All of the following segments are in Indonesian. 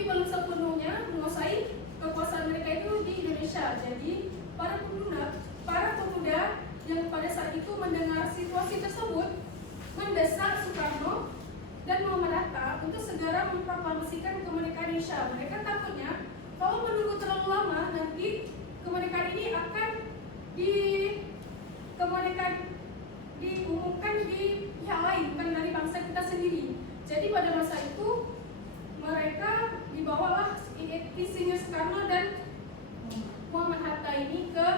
tapi belum sepenuhnya menguasai kekuasaan mereka itu di Indonesia. Jadi para pemuda yang pada saat itu mendengar situasi tersebut mendesak Soekarno dan Muhammad Hatta untuk segera memproklamasikan kemerdekaan Indonesia. Mereka takutnya kalau menunggu terlalu lama nanti kemerdekaan ini akan diumumkan di pihak lain, bukan dari bangsa kita sendiri. Jadi pada masa itu mereka dibawalah Insinyur Soekarno dan Muhammad Hatta ini ke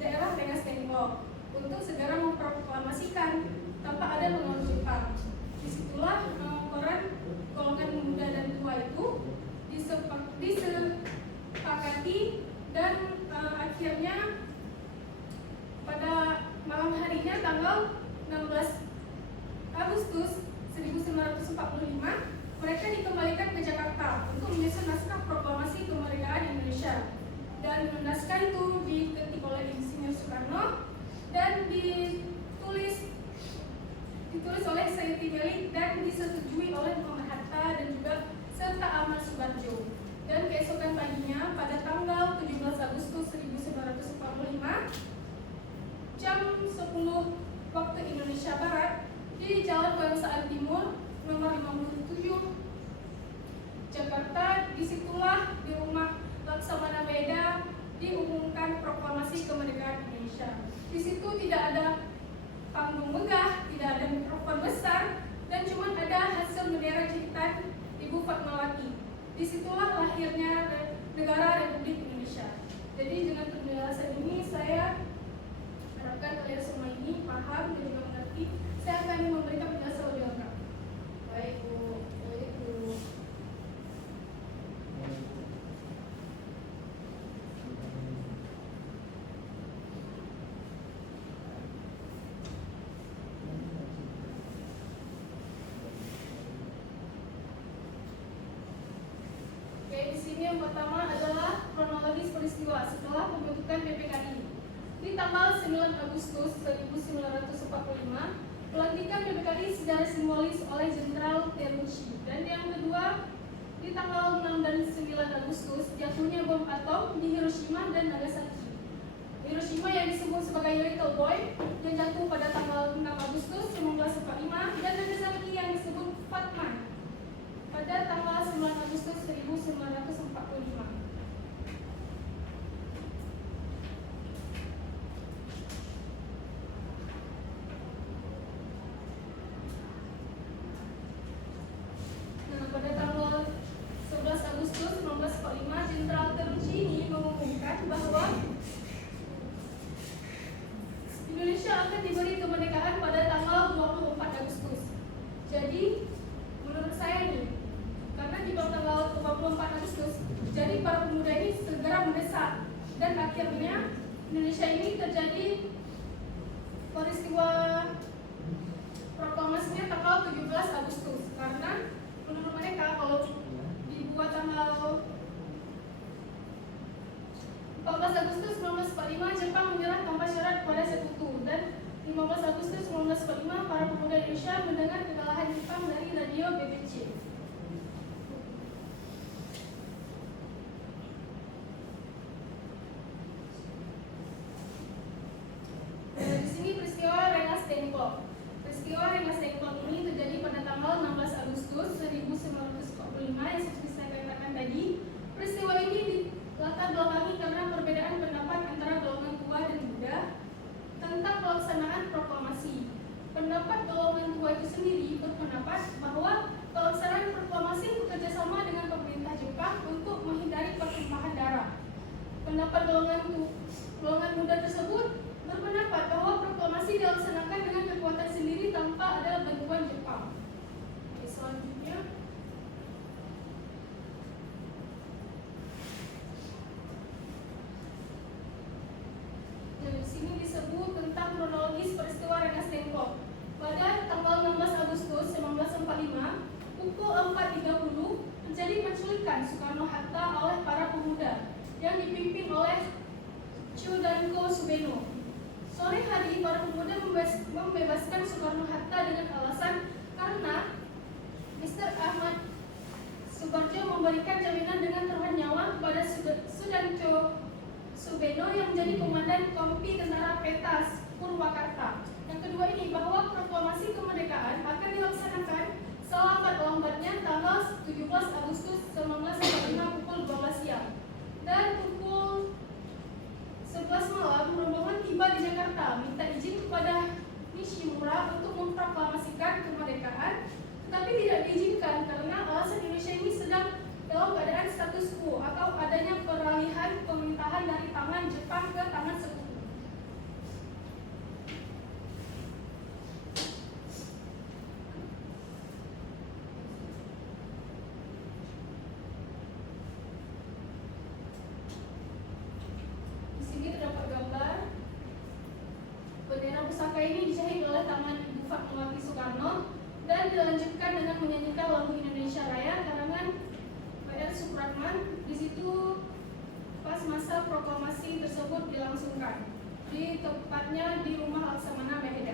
daerah Rengas Dengklok untuk segera memproklamasikan tanpa ada pengaruh Jepang. Disitulah peran golongan muda dan tua itu disepakati dan akhirnya pada malam harinya tanggal 16 Agustus 1945 mereka dikembalikan ke Jakarta untuk menyusun naskah proklamasi kemerdekaan Indonesia, dan naskah itu diketik oleh Insinyur Soekarno dan ditulis oleh Said Timeli dan disetujui oleh Muhammad Hatta dan juga serta Ahmad Subarjo. Dan keesokan paginya pada tanggal 17 Agustus 1945 jam 10 waktu Indonesia Barat di Jalan Kebangsaan Timur nomor 57 Jakarta, disitulah di rumah Laksamana Beda diumumkan proklamasi kemerdekaan Indonesia. Di situ tidak ada panggung megah, tidak ada mikrofon besar, dan cuma ada hasil bendera jahitan Ibu Fatmawati. Disitulah lahirnya negara Republik Indonesia. Jadi dengan penjelasan ini saya harapkan kalian semua ini paham dan juga mengerti. Saya akan memberikan penjelasan lebih lengkap. Baik Bu. Di sini yang pertama adalah kronologis peristiwa setelah pembentukan PPKI. Di tanggal 9 Agustus 1945, pelantikan PPKI secara simbolis oleh Jenderal Terunci. Dan yang kedua, di tanggal 6 dan 9 Agustus, jatuhnya bom atom di Hiroshima dan Nagasaki. Hiroshima yang disebut sebagai Little Boy yang jatuh pada tanggal 6 Agustus 1945 dan Nagasaki yang disebut Fat Man pada tanggal 9 Agustus 1945. Pada tanggal 11 Agustus 1945, Jenderal Terunci ini mengumumkan bahwa Indonesia akan diberi kemerdekaan pada tanggal 24 Agustus. Jadi, menurut saya nih, karena di tanggal 24 Agustus, jadi para pemuda ini segera mendesak, dan akhirnya Indonesia ini terjadi peristiwa proklamasinya tanggal 17 Agustus, karena menurut mereka kalau dibuat tanggal 14 Agustus 1945 Jepang menyerah tanpa syarat pada sekutu, dan 15 Agustus 1945 para pemuda Indonesia mendengar kekalahan Jepang dari radio BBC. Di sini peristiwa Rengas Dengklok. Peristiwa Rengas Dengklok ini terjadi pada tanggal 16 Agustus 1945 yang seperti saya katakan tadi. Peristiwa ini dilatar belakangi karena perbedaan pendapat antara golongan tua dan muda tentang pelaksanaan proklamasi. Pendapat golongan tua itu sendiri berpendapat bahwa pelaksanaan proklamasi bekerjasama dengan pemerintah Jepang untuk menghindari pertumpahan darah. Pendapat golongan muda tersebut berpendapat bahwa proklamasi dilaksanakan dengan kekuatan sendiri tanpa ada bantuan Jepang. Oke, selanjutnya. Di sini disebut tentang kronologis peristiwa Rengas Dengklok. Pada tanggal 16 Agustus 1945, pukul 4.30 terjadi penculikan Soekarno-Hatta oleh para pemuda yang dipimpin oleh Tjudanko Subeno. Sore hari, para pemuda membebaskan Soekarno-Hatta dengan alasan karena Mr. Ahmad Subarjo memberikan jaminan Sudanco Subeno yang menjadi komandan Kompi Tentara Petas Purwakarta. Yang kedua ini bahwa proklamasi kemerdekaan akan dilaksanakan selambat-lambatnya tanggal 17 Agustus 1945 pukul 12 siang. Dan pukul 11 malam rombongan tiba di Jakarta, minta izin kepada Nishimura untuk memproklamasikan kemerdekaan, tetapi tidak diizinkan karena alasan Indonesia ini sedang dalam keadaan status quo atau adanya peralihan pemerintahan dari tangan Jepang ke tangan Sekutu. Di sini terdapat gambar bendera pusaka ini dijahit oleh tangan Ibu Fatmawati Soekarno dan dilanjutkan dengan menyanyikan lagu Indonesia Raya karangan P.R. Supratman. Di situ pas masa proklamasi tersebut dilangsungkan, di tepatnya di rumah Laksamana Medan.